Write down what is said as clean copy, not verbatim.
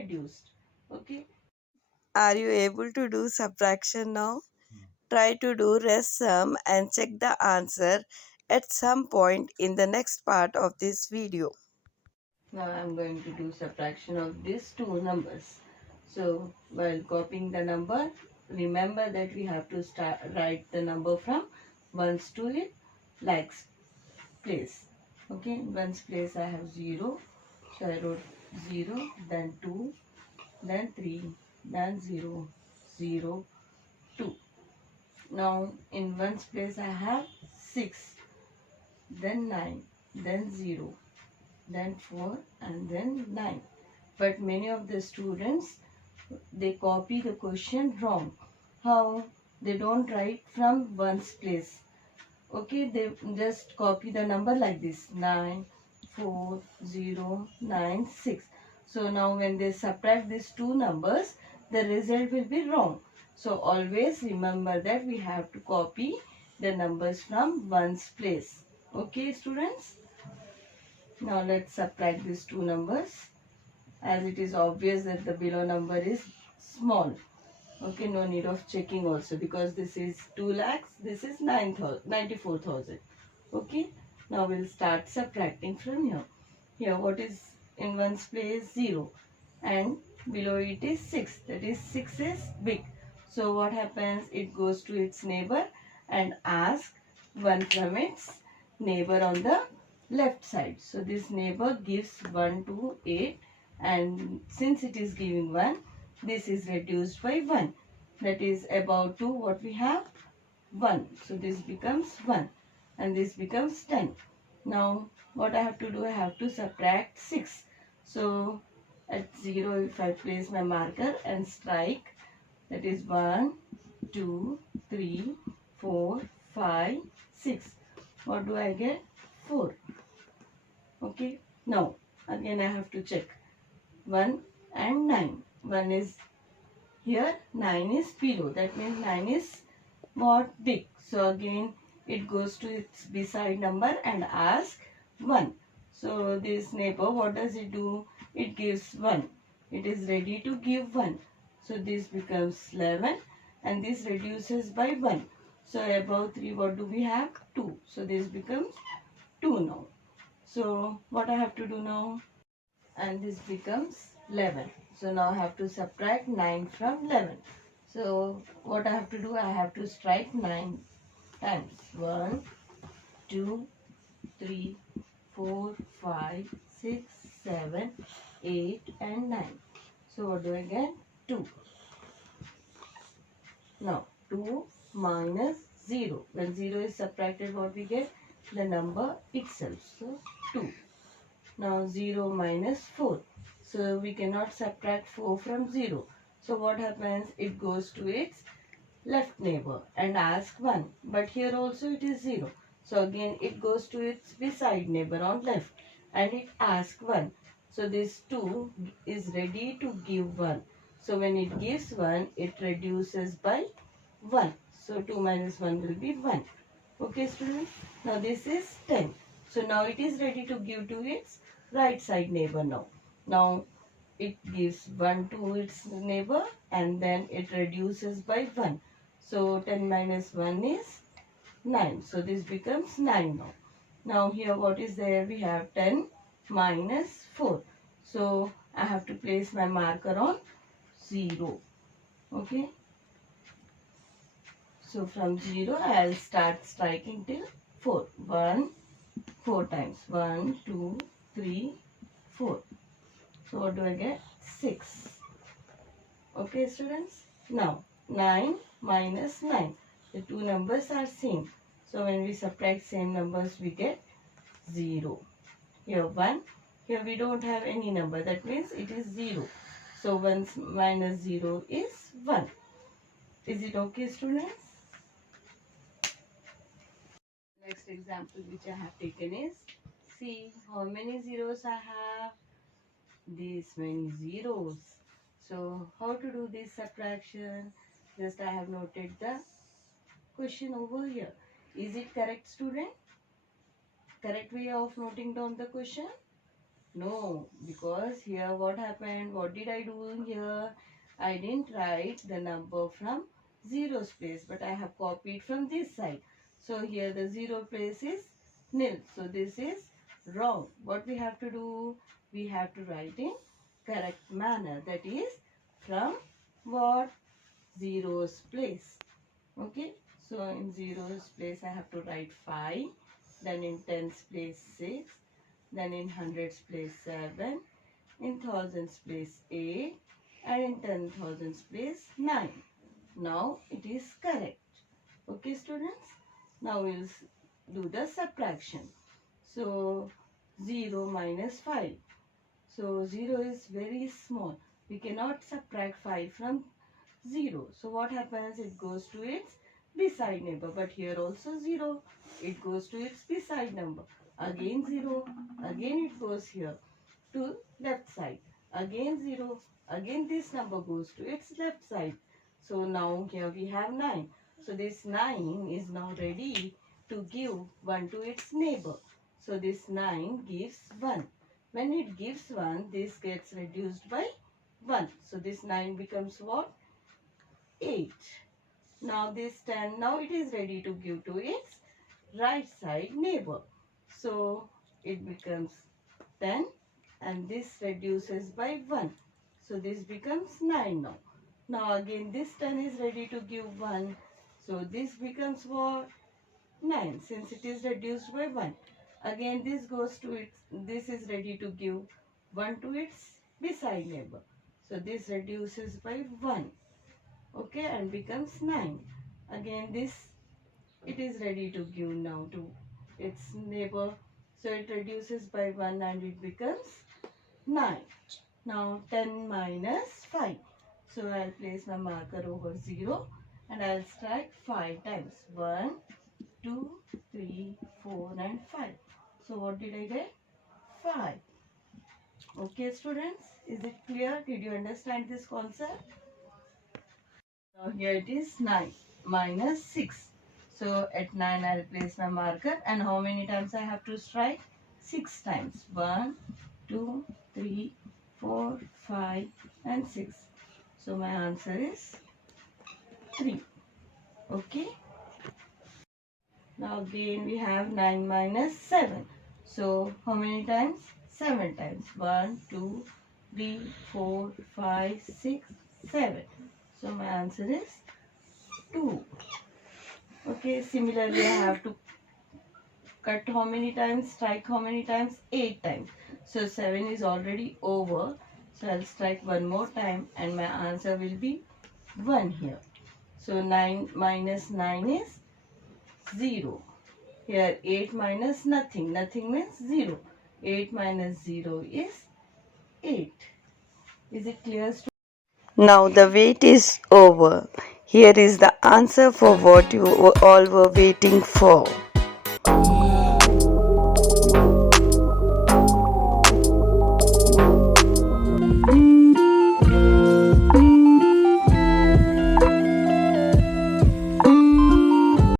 reduced. Okay. Are you able to do subtraction now? Try to do rest sum and check the answer at some point in the next part of this video. Now I'm going to do subtraction of these two numbers. So while copying the number, remember that we have to write the number from ones to it likes place. Okay, in ones place I have 0. So I wrote 0, then 2, then 3, then 0, 0, 2. Now in ones place I have 6, then 9, then 0, then 4 and then 9. But many of the students, they copy the question wrong. How? They don't write from ones place. Okay, they just copy the number like this: 9, 4, 0, 9, 6. So now when they subtract these two numbers, the result will be wrong. So always remember that we have to copy the numbers from ones place. Okay, students? Now let's subtract these two numbers, as it is obvious that the below number is small. Okay, no need of checking also, because this is 2 lakhs, this is 94,000. Okay, now we'll start subtracting from here. Here what is in ones place? 0, and below it is 6, that is 6 is big. So what happens? It goes to its neighbor and asks 1 from its neighbor on the left side. So this neighbor gives 1 to 8, and since it is giving 1, this is reduced by 1. That is about 2, what we have? 1. So this becomes 1 and this becomes 10. Now what I have to do? I have to subtract 6. So at 0, if I place my marker and strike, that is 1, 2, 3, 4, 5, 6. What do I get? 4. Okay. Now again I have to check 1 and 9. 1 is here, 9 is below. That means 9 is what? Big. So again it goes to its beside number and asks 1. So this neighbor, what does it do? It gives 1. It is ready to give 1. So this becomes 11 and this reduces by 1. So above 3, what do we have? 2. So this becomes 2 now. So what I have to do now? And this becomes 11. So now I have to subtract 9 from 11. So what I have to do? I have to strike 9 times. 1, 2, 3, 4, 5, 6, 7, 8 and 9. So what do I get? 2. Now 2 minus 0. When 0 is subtracted, what we get? The number itself. So 2. Now 0 minus 4. So we cannot subtract 4 from 0. So what happens? It goes to its left neighbor and asks 1. But here also it is 0. So again it goes to its beside neighbor on left and it asks 1. So this 2 is ready to give 1. So when it gives 1, it reduces by 1. So 2 minus 1 will be 1. Okay, students. Now this is 10. So now it is ready to give to its right side neighbor now. Now it gives 1 to its neighbor and then it reduces by 1. So 10 minus 1 is 9. So this becomes 9 now. Now here what is there? We have 10 minus 4. So I have to place my marker on 0. Okay. So from 0 I'll start striking till 4. 1, 4 times. 1, 2, 3, 4. So what do I get? 6. Okay, students. Now 9 minus 9. The two numbers are same. So when we subtract same numbers, we get 0. Here 1. Here we don't have any number. That means it is 0. So 1 minus 0 is 1. Is it okay, students? Next example which I have taken is, see how many zeros I have? These many zeros. So how to do this subtraction? Just I have noted the question over here. Is it correct, student? Correct way of noting down the question? No, because here what happened? What did I do here? I didn't write the number from zeros place, but I have copied from this side. So here the zero place is nil. So this is wrong. What we have to do? We have to write in correct manner. That is from what? Zeros place. Okay. So in zeros place I have to write 5. Then in tens place 6. Then in hundreds place 7, in thousands place 8, and in 10,000s place 9. Now it is correct. Okay students? Now we'll do the subtraction. So 0 minus 5. So 0 is very small. We cannot subtract 5 from 0. So what happens? It goes to its beside neighbor. But here also 0. It goes to its beside number. Again 0. Again it goes here to left side. Again 0. Again this number goes to its left side. So now here we have 9. So this 9 is now ready to give 1 to its neighbor. So this 9 gives 1. When it gives 1, this gets reduced by 1. So this 9 becomes what? 8. Now this 10, now it is ready to give to its right side neighbor. So it becomes 10 and this reduces by 1. So this becomes 9 now. Now again this 10 is ready to give 1. So this becomes what? 9 since it is reduced by 1. Again this goes to its, this is ready to give 1 to its beside neighbor. So this reduces by 1. Okay, and becomes 9. Again this, it is ready to give now to its neighbor. So it reduces by 1 and it becomes 9. Now 10 minus 5. So I'll place my marker over 0 and I'll strike 5 times. 1, 2, 3, 4 and 5. So what did I get? 5. Okay students, is it clear? Did you understand this concept? Now here it is 9 minus 6. So at 9 I'll place my marker and how many times I have to strike? 6 times. 1, 2, 3, 4, 5 and 6. So my answer is 3. Okay. Now again we have 9 minus 7. So how many times? 7 times. 1, 2, 3, 4, 5, 6, 7. So my answer is 2. Okay, similarly I have to cut how many times, strike how many times? 8 times. So 7 is already over. So I'll strike one more time and my answer will be 1 here. So 9 minus 9 is 0. Here 8 minus nothing. Nothing means 0. 8 minus 0 is 8. Is it clear? Now the wait is over. Here is the answer for what you all were waiting for.